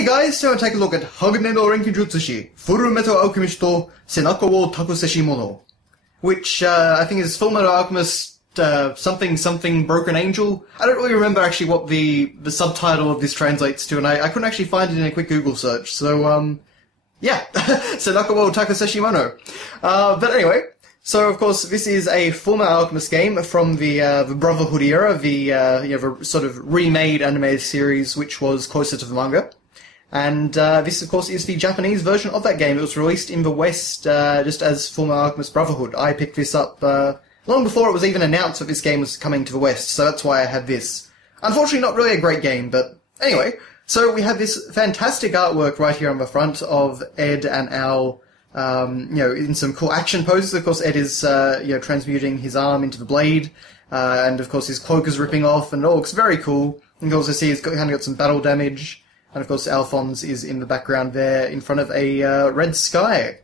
Hey guys, so I'll take a look at Hagane no Renkijutsushi, Fullmetal Alchemist Senaka wo Takuseshi mono, which I think is Fullmetal Alchemist something Broken Angel. I don't really remember actually what the subtitle of this translates to, and I couldn't actually find it in a quick Google search, so yeah, Senaka wo Takuseshi mono. But anyway, so of course this is a Fullmetal Alchemist game from the Brotherhood era, the sort of remade animated series which was closer to the manga. And this, of course, is the Japanese version of that game. It was released in the West just as Fullmetal Alchemist Brotherhood. I picked this up long before it was even announced that this game was coming to the West, so that's why I had this. Unfortunately, not really a great game, but anyway. So we have this fantastic artwork right here on the front of Ed and Al, in some cool action poses. Of course, Ed is, transmuting his arm into the blade, and of course his cloak is ripping off, and it all looks very cool. You can also see he's kind of got some battle damage. And of course Alphonse is in the background there in front of a red sky.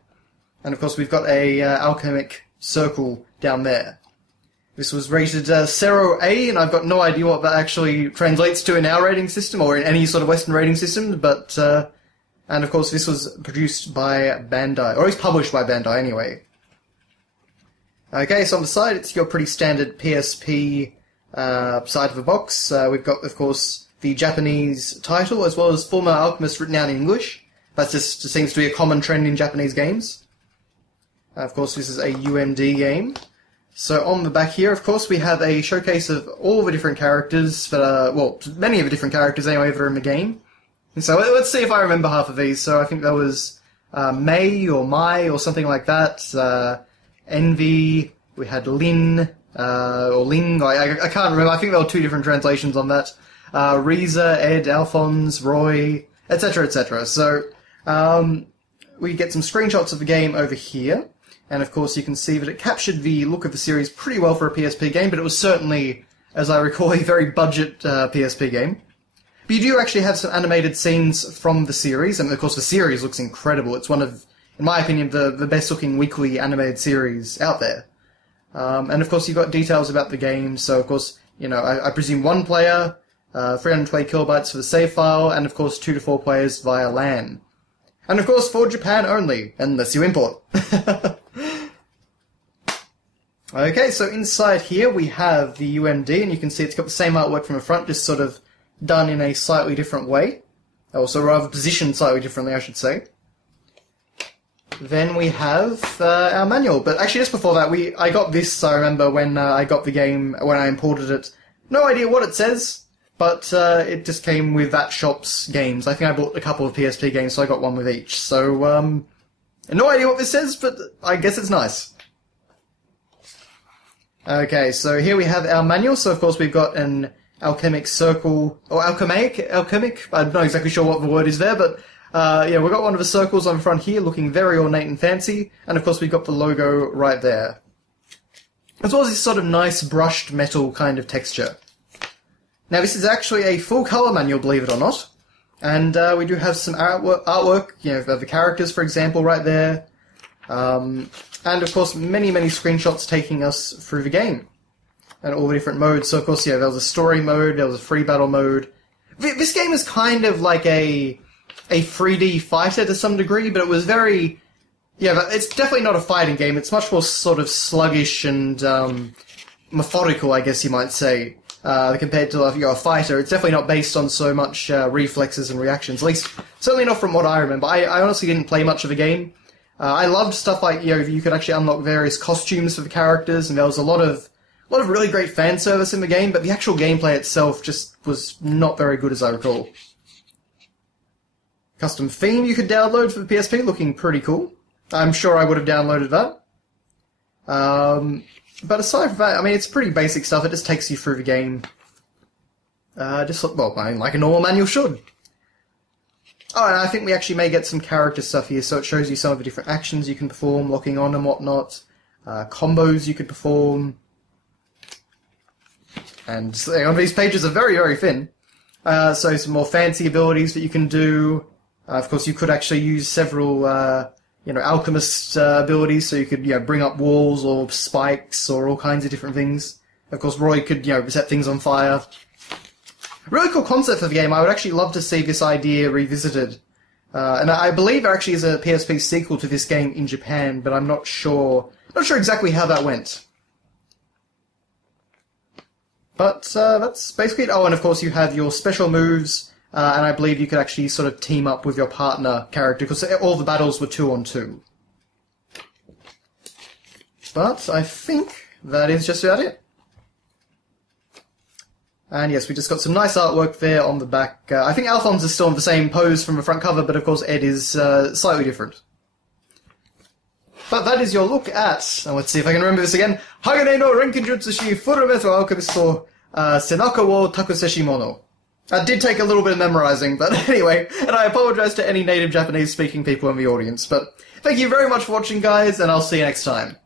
And of course we've got a alchemic circle down there. This was rated 0A, and I've got no idea what that actually translates to in our rating system, or in any sort of Western rating system, but, and of course this was produced by Bandai, or at least published by Bandai anyway. Okay, so on the side it's your pretty standard PSP side of the box. We've got, of course, the Japanese title, as well as Fullmetal Alchemist written out in English. That just seems to be a common trend in Japanese games. Of course, this is a UMD game. So on the back here, of course, we have a showcase of all the different characters that are, well, many of the different characters anyway that are in the game. And so let's see if I remember half of these. So I think there was Mei or Mai or something like that. Envy, we had Lin, or Ling, I can't remember. I think there were two different translations on that. Riza, Ed, Alphonse, Roy, etc., etc. So, we get some screenshots of the game over here, and of course you can see that it captured the look of the series pretty well for a PSP game, but it was certainly, as I recall, a very budget PSP game. But you do actually have some animated scenes from the series, and of course the series looks incredible. It's one of, in my opinion, the best-looking weekly animated series out there. And of course you've got details about the game, so of course, I presume one player, 320 kilobytes for the save file, and of course 2 to 4 players via LAN. And of course for Japan only, unless you import. Okay, so inside here we have the UMD, and you can see it's got the same artwork from the front, just sort of done in a slightly different way. Also rather positioned slightly differently, I should say. Then we have our manual, but actually just before that, I got this, I remember, when I got the game, when I imported it. No idea what it says. But it just came with that shop's games. I think I bought a couple of PSP games, so I got one with each. So, no idea what this says, but I guess it's nice. Okay, so here we have our manual. So, of course, we've got an alchemic circle, or alchemic? I'm not exactly sure what the word is there, but, we've got one of the circles on the front here, looking very ornate and fancy. And, of course, we've got the logo right there. As well as this sort of nice brushed metal kind of texture. Now, this is actually a full-colour manual, believe it or not. And we do have some artwork, of the characters, for example, right there. And, of course, many, many screenshots taking us through the game. And all the different modes. So, of course, there was a story mode, there was a free battle mode. This game is kind of like a 3D fighter to some degree, but it was very... but it's definitely not a fighting game. It's much more sort of sluggish and methodical, I guess you might say. Compared to a fighter. It's definitely not based on so much reflexes and reactions. At least, certainly not from what I remember. I honestly didn't play much of the game. I loved stuff like, you could actually unlock various costumes for the characters, and there was a lot of really great fan service in the game, but the actual gameplay itself just was not very good as I recall. Custom theme you could download for the PSP, looking pretty cool. I'm sure I would have downloaded that. But aside from that, it's pretty basic stuff. It just takes you through the game. Like a normal manual should. Oh, and I think we actually may get some character stuff here, so it shows you some of the different actions you can perform, locking on and whatnot, combos you could perform. And these pages are very, very thin. So some more fancy abilities that you can do. Of course, you could actually use several alchemist abilities, so you could, bring up walls or spikes or all kinds of different things. Of course, Roy could, set things on fire. Really cool concept for the game. I would actually love to see this idea revisited. And I believe there actually is a PSP sequel to this game in Japan, but I'm not sure exactly how that went. But that's basically it. Oh, and of course you have your special moves, and I believe you could actually sort of team up with your partner character, because all the battles were 2-on-2. But I think that is just about it. And yes, we just got some nice artwork there on the back. I think Alphonse is still in the same pose from the front cover, but of course Ed is slightly different. But that is your look at, and let's see if I can remember this again, Hagane no Renkinjutsushi Fullmetal Alchemist Senaka wo Takuseshi Mono. That did take a little bit of memorizing, but anyway, and I apologize to any native Japanese-speaking people in the audience. But thank you very much for watching, guys, and I'll see you next time.